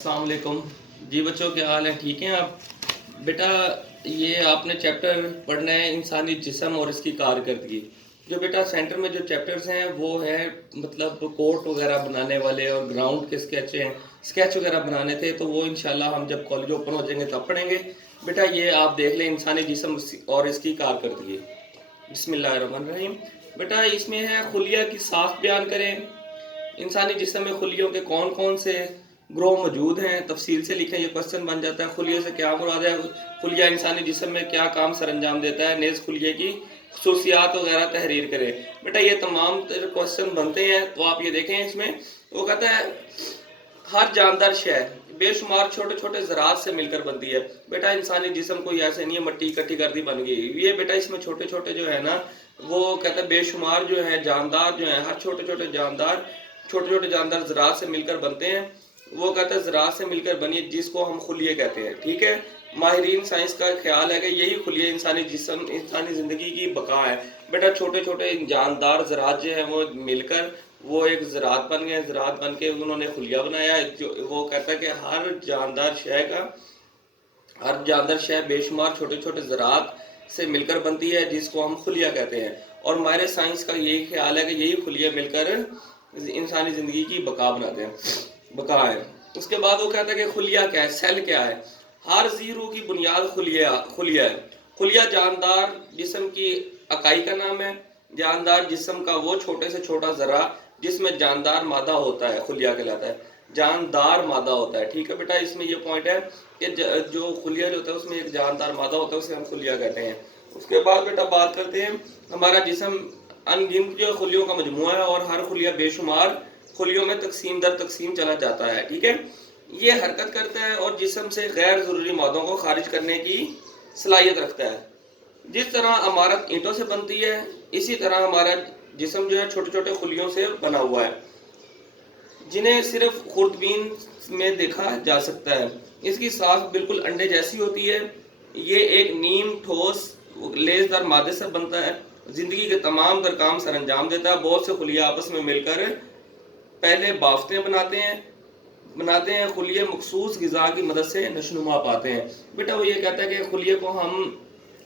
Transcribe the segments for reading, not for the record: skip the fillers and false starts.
अस्सलाम वालेकुम जी बच्चों, क्या हाल है? ठीक हैं आप? बेटा, ये आपने चैप्टर पढ़ना है इंसानी जिस्म और इसकी कारकर्दगी। जो बेटा सेंटर में जो चैप्टर्स हैं वो है मतलब कोर्ट वगैरह बनाने वाले और ग्राउंड के स्केच वगैरह बनाने थे, तो वो इंशाल्लाह हम जब कॉलेज ओपन हो जाएंगे तब पढ़ेंगे। बेटा ये आप देख लें इंसानी जिस्म और इसकी कारकर्दगी। बिस्मिल्लाहिर्रहमानिर्रहीम। बेटा इसमें है खुलिया की साख बयान करें। इंसानी जिस्म में खुलियों के कौन कौन से ग्रोह मौजूद हैं, तफसील से लिखें। ये क्वेश्चन बन जाता है। खुलिये से क्या मुराद है? खुलिया इंसानी जिस्म में क्या काम सर अंजाम देता है? नेज़ खुलिये की खसूसियात वगैरह तहरीर करें। बेटा ये तमाम क्वेश्चन बनते हैं, तो आप ये देखें। इसमें वो कहता है हर जानदार शय बेशुमार छोटे छोटे ज़रात से मिलकर बनती है। बेटा इंसानी जिस्म कोई ऐसे नहीं है मट्टी इकट्ठी कर दी बन गई। ये बेटा इसमें छोटे छोटे जो है ना, वो कहता है बेशुमार जो है जानदार जो है, हर छोटे छोटे जानदार ज़रात से मिलकर बनते हैं। वो कहता है ज़रात से मिलकर बनी, जिसको हम खुलिये कहते हैं। ठीक है, माहिरीन साइंस का ख्याल है कि यही खुलिये इंसानी जिस्म, इंसानी ज़िंदगी की बका है। बेटा छोटे छोटे जानदार ज़रात जो है वो मिलकर वो एक ज़रात बन गए। ज़रात बन के उन्होंने खुलिया बनाया। जो वो कहता है कि हर जानदार शय बेशुमार छोटे छोटे ज़रात से मिलकर बनती है, जिसको हम खुलिया कहते हैं। और माहिर साइंस का यही ख्याल है कि यही खुलिया मिलकर इंसानी ज़िंदगी की बका है। उसके बाद वो कहता है कि खुलिया क्या है, सेल क्या है। हर ज़ीरो की बुनियाद खुलिया है। खुलिया जानदार जिस्म की इकाई का नाम है। जानदार जिस्म का वो छोटे से छोटा ज़रा जिसमें जानदार मादा होता है खुलिया कहलाता है। जानदार मादा होता है। ठीक है बेटा, इसमें ये पॉइंट है कि जो खुलिया जो होता है उसमें एक जानदार मादा होता है, उसे हम खुलिया कहते हैं। उसके बाद बेटा बात करते हैं, हमारा जिस्म अनगिनत जो खुलियों का मजमुआ है और हर खुलिया बेशुमार खुलियों में तकसीम दर तकसीम चला जाता है। ठीक है, ये हरकत करता है और जिस्म से गैर ज़रूरी मादों को खारिज करने की सलाहियत रखता है। जिस तरह इमारत ईंटों से बनती है, इसी तरह हमारा जिस्म जो है छोटे छोटे खुलियों से बना हुआ है, जिन्हें सिर्फ खुर्दबीन में देखा जा सकता है। इसकी साख बिल्कुल अंडे जैसी होती है। ये एक नीम ठोस लेजदार मादे से बनता है। जिंदगी के तमाम तर काम सर अंजाम देता है। बहुत से खुलिया आपस में मिलकर पहले बाफ्तें बनाते हैं। खुलिये मखसूस ग़िज़ा की मदद से नशनुमा पाते हैं। बेटा वो ये कहता है कि खुलिये को हम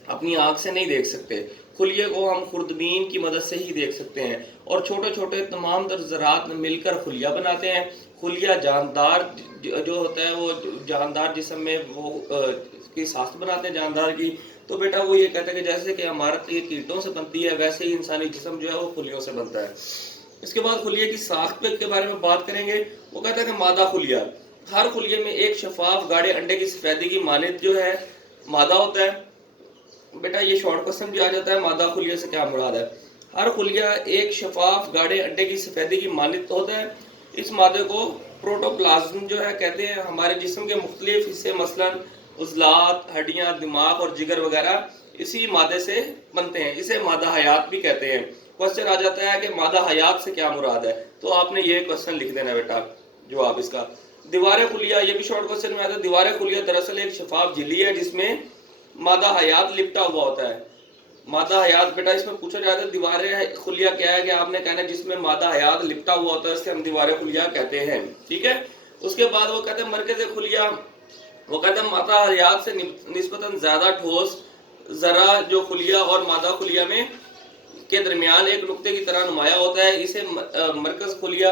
अपनी आँख से नहीं देख सकते, खुलिये को हम खुर्दबीन की मदद से ही देख सकते हैं। और छोटे छोटे तमाम तर ज़रात मिलकर खुलिया बनाते हैं। खुलिया जानदार जो होता है वो जानदार जिस्म में वो की साख्त बनाते हैं जानदार की। तो बेटा वो ये कहता है कि जैसे कि इमारत ईंटों से बनती है, वैसे ही इंसानी जिस्म जो है वो खुलियों से बनता है। इसके बाद खुलिये की साख्त के बारे में बात करेंगे। वो कहता है कि मादा खुलिया, हर खुलिये में एक शफाफ गाढ़े अंडे की सफ़ेदी की मानित जो है मादा होता है। बेटा ये शॉर्ट क्वेश्चन भी आ जाता है, मादा खुलिया से क्या मुराद है। हर खुलिया एक शफाफ गाढ़े अंडे की सफ़ेदी की मानित होता है। इस मादे को प्रोटोप्लाज्म जो है कहते हैं। हमारे जिस्म के मुख्तलिफ हिस्से मसलन उज़लात, हड्डियाँ, दिमाग और जिगर वगैरह इसी मादे से बनते हैं। इसे मादा हयात भी कहते हैं। क्वेश्चन आ जाता है कि मादा हयात से क्या मुराद है, तो आपने ये क्वेश्चन लिख देना बेटा जवाब इसका। दीवार खुलिया, ये भी शॉर्ट क्वेश्चन में आता है। दीवार खुलिया दरअसल एक शफाफ झिल्ली है जिसमें मादा हयात लिपटा हुआ होता है। मादा हयात बेटा इसमें पूछा जाता है दीवार खुलिया क्या है, कि आपने कहना है जिसमें मादा हयात लिपटा हुआ होता है, इससे हम दीवार खुलिया कहते हैं। ठीक है, उसके बाद वो कहते हैं मरकज़ खुलिया, वो कहते हैं मादा हयात से निस्बतन ज़्यादा ठोस ज़रा जो खुलिया और मादा खुलिया में के दरमियान एक नुक्ते की तरह नुमाया होता है। इसे मरकज़ खुलिया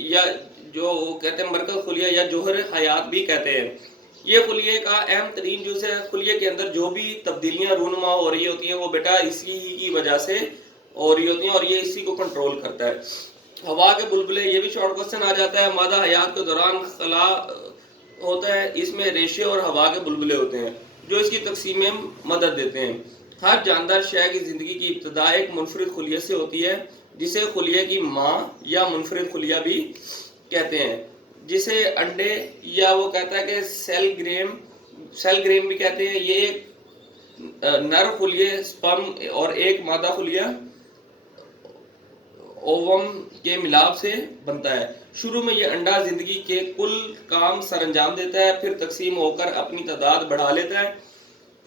या जो कहते हैं मरकज़ खुलिया या जोहर हयात भी कहते हैं। ये खुलिये का अहम तरीन जुज़ है। खुलिये के अंदर जो भी तब्दीलियाँ रूनुमा हो रही होती हैं वो बेटा इसी ही की वजह से हो रही होती हैं और ये इसी को कंट्रोल करता है। हवा के बुलबुले, ये भी शॉर्ट क्वेश्चन आ जाता है। मादा हयात के दौरान खला होता है, इसमें रेशे और हवा के बुलबुले होते हैं जो इसकी तकसीम में मदद देते हैं। हर जानदार शय की ज़िंदगी की इब्तदा एक मुनफरिद खुलिये से होती है, जिसे खुलिये की माँ या मुनफरिद खुलिया भी कहते हैं, जिसे अंडे या वो कहता है कि सेल ग्रेम भी कहते हैं। ये एक नर खुलिये स्पर्म और एक मादा खुलिया ओवम के मिलाप से बनता है। शुरू में ये अंडा जिंदगी के कुल काम सर अंजाम देता है, फिर तकसीम होकर अपनी तादाद बढ़ा लेता है।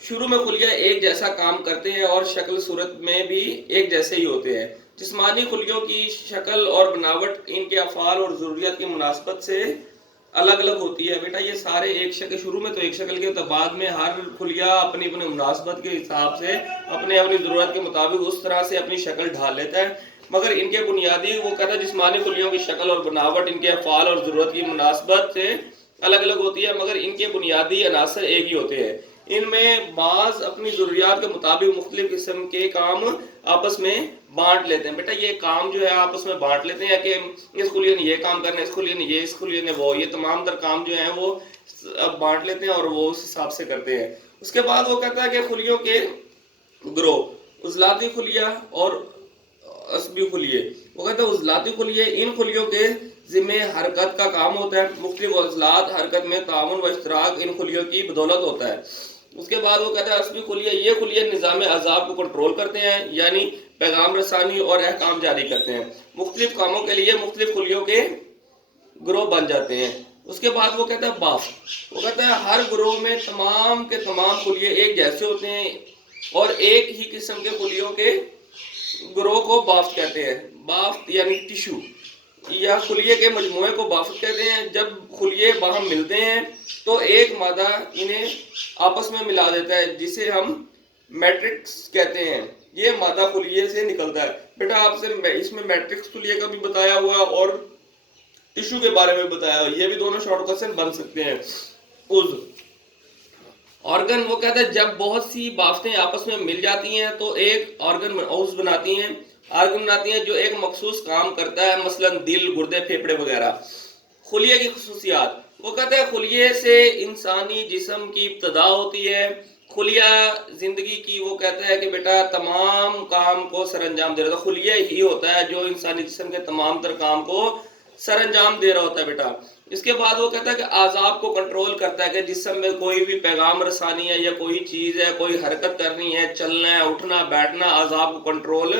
शुरू में खुलिया एक जैसा काम करते हैं और शक्ल सूरत में भी एक जैसे ही होते हैं। जिस्मानी खुलियों की शक्ल और बनावट इनके अफ़ाल और ज़रूरियात की मुनासबत से الگ الگ ہوتی ہے بیٹا. یہ سارے ایک شکل، شروع میں تو ایک شکل کے ہوتا ہے، بعد میں ہر خلیہ اپنی اپنی مناسبت کے حساب سے اپنی ضرورت کے مطابق اس طرح سے اپنی شکل ڈھال لیتا ہے. مگر ان کے بنیادی وہ کہتا ہے جسمانی خلیوں کی شکل اور بناوٹ ان کے افعال اور ضرورت کی مناسبت سے الگ الگ ہوتی ہے، مگر ان کے بنیادی عناصر ایک ہی ہوتے ہیں. ان میں بعض اپنی ضروریات کے مطابق مختلف قسم کے کام آپس میں بانٹ لیتے ہیں. بیٹا یہ کام جو ہے آپس میں بانٹ لیتے ہیں کہ اس خلیے نے یہ کام کرنا ہے، اس خلیے نے یہ، اس خلیے نے وہ، یہ تمام تر کام جو ہیں وہ اب بانٹ لیتے ہیں اور وہ اس حساب سے کرتے ہیں. اس کے بعد وہ کہتا ہے کہ خلیوں کے گروہ، عضلاتی خلیہ اور عصبی خلیے. وہ کہتے ہیں عضلاتی خلیے ان خلیوں کے ذمہ حرکت کا کام ہوتا ہے. مختلف عضلات حرکت میں تعاون و اشتراک ان خلیوں کی بدولت ہوتا ہے. اس کے بعد وہ کہتا ہے عصبی خلیہ، یہ خلیے نظام اعصاب کو کنٹرول کرتے ہیں، یعنی پیغام رسانی اور احکام جاری کرتے ہیں. مختلف کاموں کے لیے مختلف خلیوں کے گروہ بن جاتے ہیں. اس کے بعد وہ کہتا ہے بافت. وہ کہتا ہے ہر گروہ میں تمام کے تمام خلیے ایک جیسے ہوتے ہیں اور ایک ہی قسم کے خلیوں کے گروہ کو بافت کہتے ہیں. بافت یعنی ٹشو یا خلیے کے مجموعے کو بافت کہتے ہیں. جب خلیے باہم ملتے ہیں تو ایک مادہ انہیں آپس میں ملا دیتا ہے جسے ہم میٹرکس کہتے ہیں. یہ مادہ خلیے سے نکلتا ہے. بیٹا آپ سے اس میں میٹرکس خلیے کا بھی بتایا ہوا اور ٹشو کے بارے میں بتایا ہوا، یہ بھی دونوں شارٹ کوسچن بن سکتے ہیں. عضو آرگن، وہ کہتا ہے جب بہت سی بافتیں آپس میں مل جاتی ہیں تو ایک آرگن عضو بناتی ہیں، آرگن بناتی ہیں جو ایک مخصوص کام کرتا ہے، مثلا دل، گردے، پھیپھڑے وغیرہ. خلیے کی خصوصیات، وہ کہتا ہے خلیے سے انسانی جسم کی ابتدا ہوتی ہے. خلیہ زندگی کی وہ کہتا ہے کہ بیٹا تمام کام کو سر انجام دے رہا تھا. خلیہ ہی ہوتا ہے جو انسانی جسم کے تمام تر کام کو سر انجام دے رہا ہوتا ہے بیٹا. اس کے بعد وہ کہتا ہے کہ اعضاب کو کنٹرول کرتا ہے کہ جسم میں کوئی بھی پیغام رسانی ہے یا کوئی چیز ہے، کوئی حرکت کرنی ہے، چلنا ہے، اٹھنا بیٹھنا، اعضاب کو کنٹرول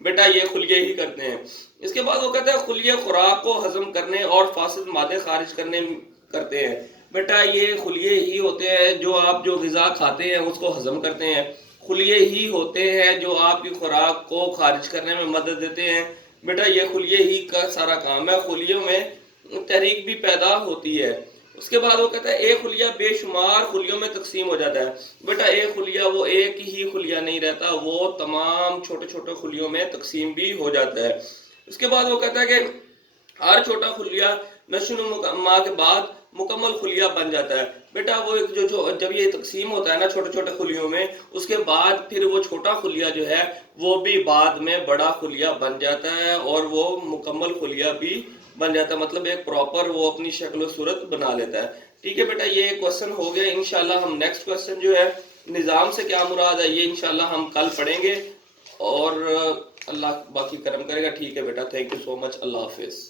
بیٹا یہ خلیے ہی کرتے ہیں. اس کے بعد وہ کہتا ہے خلیے خوراک کو ہضم کرنے اور فاسد مادے خارج کرتے ہیں. بیٹا یہ خلیے ہی ہوتے ہیں جو آپ جو غذا کھاتے ہیں اس کو ہضم کرتے ہیں. خلیے ہی ہوتے ہیں جو آپ کی خوراک کو خارج کرنے میں مدد دیتے ہیں. بیٹا یہ خلیے ہی کا سارا کام ہے. خلیوں میں تحریک بھی پیدا ہوتی ہے. اس کے بعد وہ کہتا ہے ایک خلیہ بے شمار خلیوں میں تقسیم ہو جاتا ہے. بیٹا ایک خلیہ وہ ایک ہی خلیہ نہیں رہتا، وہ تمام چھوٹے چھوٹے خلیوں میں تقسیم بھی ہو جاتا ہے. اس کے بعد وہ کہتا ہے کہ ہر چھوٹا خلیہ نشو نما کے بعد مکمل خلیہ بن جاتا ہے. بیٹا وہ جب یہ تقسیم ہوتا ہے نا چھوٹے چھوٹے خلیوں میں، اس کے بعد پھر وہ چھوٹا خلیہ جو ہے وہ بھی بعد میں بڑا خلیہ بن جاتا ہے اور وہ مکمل خلیہ بھی بن جاتا ہے، مطلب ایک پراپر وہ اپنی شکل و صورت بنا لیتا ہے. ٹھیک ہے بیٹا، یہ کوسچن ہو گیا. انشاءاللہ ہم نیکسٹ کوسچن جو ہے نظام سے کیا مراد ہے یہ انشاءاللہ ہم کل پڑھیں گے اور اللہ باقی کرم کرے گا. ٹھیک ہے بیٹا، تھینک یو سو مچ. اللہ حافظ.